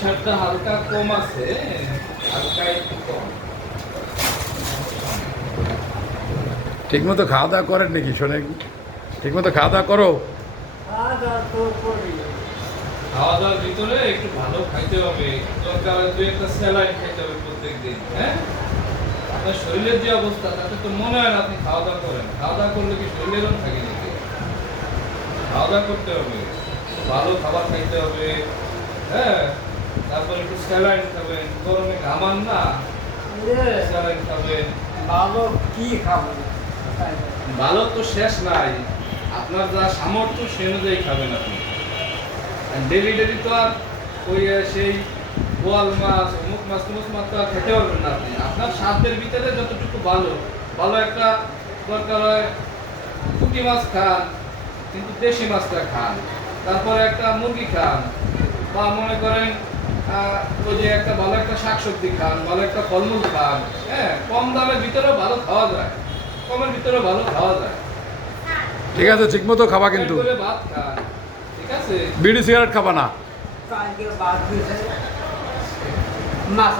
প্রেশারটা হালকা কম আছে, হালকা একটু কম। ঠিকমতো খাওয়া দাওয়া করেন নাকি শোনে? ঠিকমতো খাওয়া দাওয়া করো? খাওয়া দাওয়ার ভিতরে একটু ভালো খাইতে হবে, দরকার হয় 2-1টা স্যালাইন খাইতে হবে প্রত্যেকদিন। হ্যাঁ, আপনার শরীরের যে অবস্থা তাতে তো মনে হয় না আপনি খাওয়া দাওয়া করেন। খাওয়া দাওয়া করলে কি শরীরেরও থাকে নাকি? খাওয়া দাওয়া করতে হবে, ভালো খাবার খাইতে হবে। হ্যাঁ, তারপর একটু স্যালাইন খাবেন, গরমে ঘামান না, স্যালাইন খাবেন। ভালো কি খাবো? ভালো তো শেষ নাই, আপনার যা সামর্থ্য সে অনুযায়ী খাবেন আপনি। ডেলি ডেলি তো আর ওই সেই বোয়াল মাছ, অমুক মাছ, তমুক মাছ তো আর খেতে পারবেন না আপনি। আপনার স্বাদের ভিতরে যতটুকু ভালো, ভালো একটা দরকার হয় পুঁটি মাছ খান, কিন্তু দেশি মাছটা খান। তারপরে একটা মুরগি খান, বা মনে করেন ওই যে একটা ভালো একটা শাকসবজি খান, ভালো একটা ফলমূল খান। হ্যাঁ, কম দামের ভিতরেও ভালো খাওয়া যায়, কমের ভিতরে ভালো খাওয়া যায়। ঠিক আছে, ঠিকমতো খাবা কিন্তু। পেট ভরে ভাত খান, ঠিক আছে? বিড়ি সিগারেট খাবা না। কালকে বাদ দিয়েছে মাছ